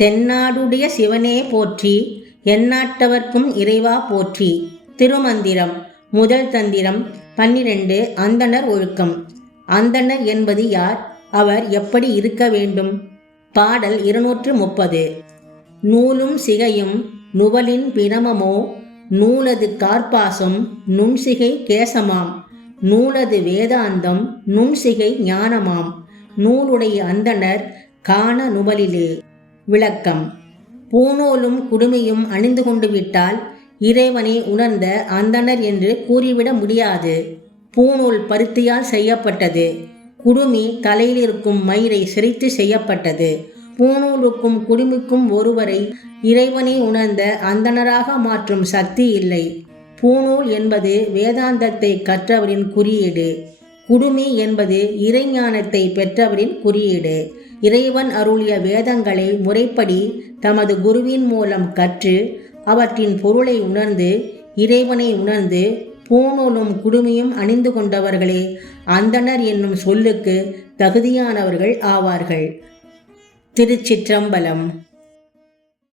தென்னாடுடைய சிவனே போற்றி எந்நாட்டவர்க்கும் இறைவா போற்றி. திருமந்திரம் முதல் தந்திரம் பன்னிரண்டு அந்தணர் ஒழுக்கம். அந்தணர் என்பது யார்? அவர் எப்படி இருக்க வேண்டும்? பாடல் இருநூற்று முப்பது. நூலும் சிகையும் நுவலின் பிணமமோ? நூலது கார்பாசம் நுண்சிகை கேசமாம். நூலது வேதாந்தம் நுண்சிகை ஞானமாம். நூலுடைய அந்தணர் காண நுவலிலே. விளக்கம். பூணூலும் குடுமையும் அணிந்து கொண்டு விட்டால் இறைவனை உணர்ந்த அந்தணர் என்று கூறிவிட முடியாது. பூணூல் பருத்தியால் செய்யப்பட்டது. குடுமி தலையில் இருக்கும் மயிரை சிரித்து செய்யப்பட்டது. பூணூலுக்கும் குடுமிக்கும் ஒருவரை இறைவனை உணர்ந்த அந்தணராக மாற்றும் சக்தி இல்லை. பூணூல் என்பது வேதாந்தத்தை கற்றவரின் குறியீடு. குடுமி என்பது இறைஞானத்தை பெற்றவரின் குறியீடு. இறைவன் அருளிய வேதங்களை முறைப்படி தமது குருவின் மூலம் கற்று அவற்றின் பொருளை உணர்ந்து இறைவனை உணர்ந்து பூணூலும் குடுமியும் அணிந்து கொண்டவர்களே அந்தணர் என்னும் சொல்லுக்கு தகுதியானவர்கள் ஆவார்கள். திருச்சிற்றம்பலம்.